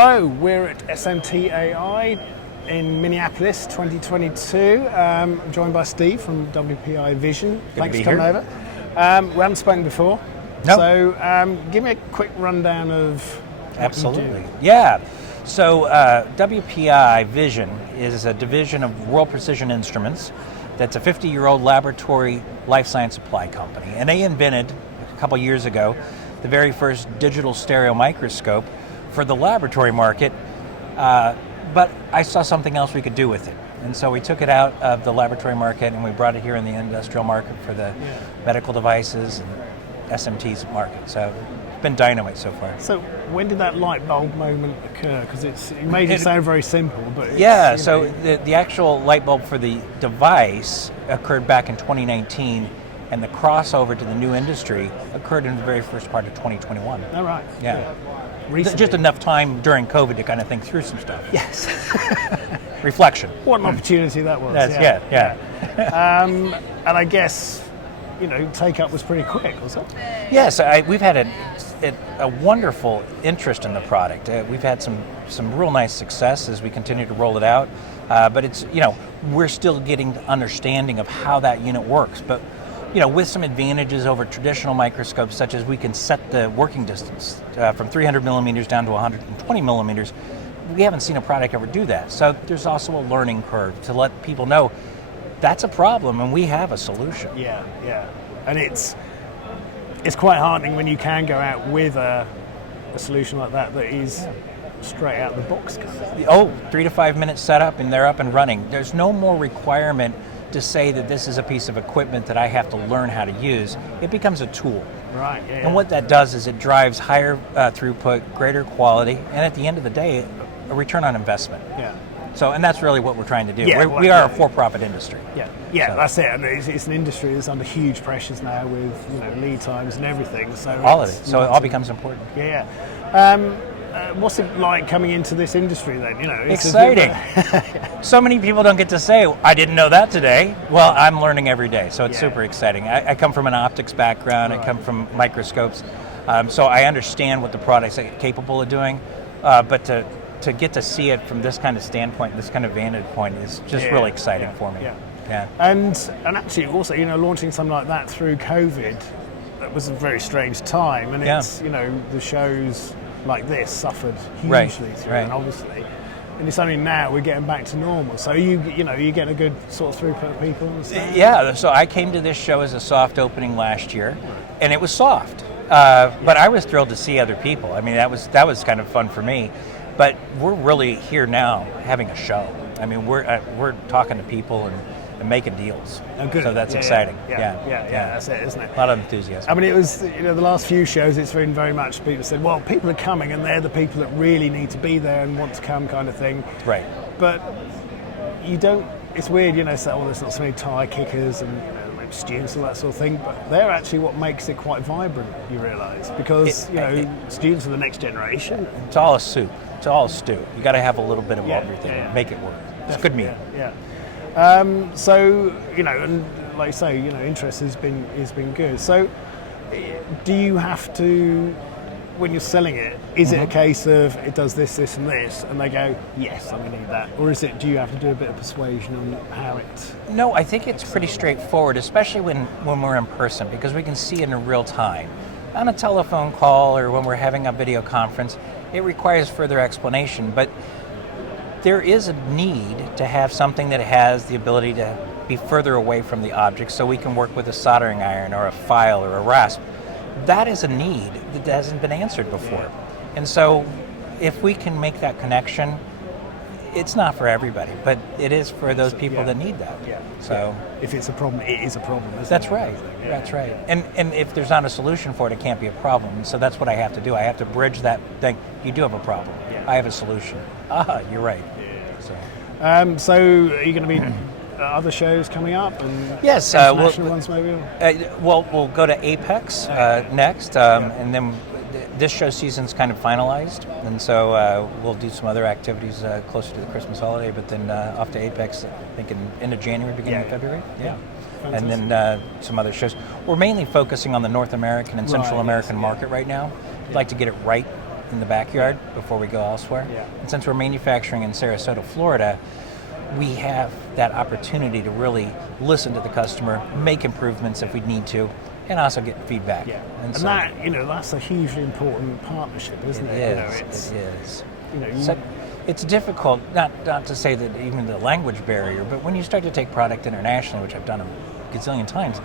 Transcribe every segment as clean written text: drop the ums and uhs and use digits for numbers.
Hello, we're at SMTA in Minneapolis 2022. I'm joined by Steve from WPI Vision. Thanks for coming over. We haven't spoken before. No. So give me a quick rundown of what Absolutely. you do. Yeah. So WPI Vision is a division of World Precision Instruments that's a 50-year-old laboratory life science supply company. And they invented, a couple years ago, the very first digital stereo microscope for the laboratory market, but I saw something else we could do with it. And so we took it out of the laboratory market and we brought it here in the industrial market for the medical devices and SMT's market. So it's been dynamite so far. So when did that light bulb moment occur? Because it made it sound very simple, but yeah. So the actual light bulb for the device occurred back in 2019, and the crossover to the new industry occurred in the very first part of 2021. All right. Yeah. Recently. Just enough time during COVID to kind of think through some stuff. Yes. Reflection. What an opportunity that was. Yeah. And I guess, Takeup was pretty quick, was it? Yes, we've had a wonderful interest in the product. We've had some real nice success as we continue to roll it out. But it's, we're still getting understanding of how that unit works. But with some advantages over traditional microscopes, such as we can set the working distance from 300 millimeters down to 120 millimeters, we haven't seen a product ever do that. So there's also a learning curve to let people know that's a problem and we have a solution. Yeah. And it's quite heartening when you can go out with a solution like that is straight out of the box kind of. 3 to 5 minute setup and they're up and running. There's no more requirement to say that this is a piece of equipment that I have to learn how to use. It becomes a tool. Right. Yeah. And what that does is it drives higher throughput, greater quality, and at the end of the day, a return on investment. Yeah. So, and that's really what we're trying to do. Yeah, we are a for-profit industry. Yeah, So. That's it. And it's an industry that's under huge pressures now with lead times and everything. So All of it. So it all becomes important. Yeah. What's it like coming into this industry then? It's Exciting. So many people don't get to say, I didn't know that today. Well, I'm learning every day, so it's super exciting. I come from an optics background, I come from microscopes, so I understand what the product's capable of doing, but to get to see it from this kind of standpoint, this kind of vantage point is just really exciting for me. Yeah. And actually also, launching something like that through COVID, that was a very strange time, and it's, the shows like this suffered hugely through, and obviously, and it's only now we're getting back to normal. So you getting a good sort of throughput of people and stuff? Yeah, so I came to this show as a soft opening last year, and it was soft, but I was thrilled to see other people. I mean, that was kind of fun for me, but we're really here now having a show. I mean, we're talking to people and making deals. Oh, good. So that's exciting. Yeah, that's it, isn't it? A lot of enthusiasm. I mean, it was, the last few shows, it's been very much people said, well, people are coming and they're the people that really need to be there and want to come kind of thing. Right. But it's weird, say, there's not so many tire kickers and maybe students and that sort of thing, but they're actually what makes it quite vibrant, you realise, because, students are the next generation. It's all a soup. It's all a stew. You got to have a little bit of everything and make it work. It's good meat. Yeah. So, and like you say, interest has been good. So, do you have to, when you're selling it, is it a case of it does this, and this, and they go, yes, I'm going to need that? Or do you have to do a bit of persuasion on how it... No, I think it's pretty straightforward, especially when we're in person, because we can see it in real time. On a telephone call or when we're having a video conference, it requires further explanation, but there is a need to have something that has the ability to be further away from the object so we can work with a soldering iron or a file or a rasp. That is a need that hasn't been answered before. And so if we can make that connection, it's not for everybody, but it is for those people that need that. Yeah. So if it's a problem, it is a problem, isn't that's it? Right. That's right. And if there's not a solution for it, it can't be a problem. So that's what I have to do. I have to bridge that thing. You do have a problem. I have a solution. You're right. So are you going to be other shows coming up? And yes. International ones maybe? We'll go to Apex next, and then this show season's kind of finalized, and so we'll do some other activities closer to the Christmas holiday, but then off to Apex, I think in end of January, beginning of February. And then some other shows. We're mainly focusing on the North American and Central American market right now. We'd like to get it right in the backyard before we go elsewhere. Yeah. And since we're manufacturing in Sarasota, Florida, we have that opportunity to really listen to the customer, make improvements if we need to, and also get feedback. Yeah. And so that, that's a hugely important partnership, isn't it? It is. So, it's difficult, not to say that even the language barrier, but when you start to take product internationally, which I've done a gazillion times,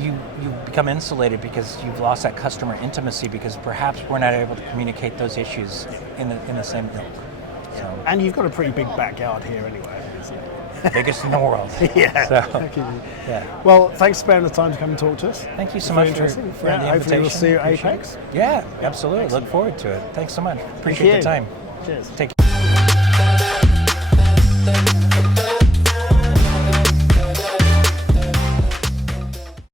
you become insulated because you've lost that customer intimacy because perhaps we're not able to communicate those issues in the same ilk. So, and you've got a pretty big backyard here anyway. biggest in the world. Yeah. So, Thank you. yeah. Well, thanks for spending the time to come and talk to us. Thank you so It's much very for interesting. the invitation. Hopefully we'll see you at Appreciate Apex. it. Yeah, absolutely. Excellent. Look forward to it. Thanks so much. Appreciate the you. time. Cheers. Take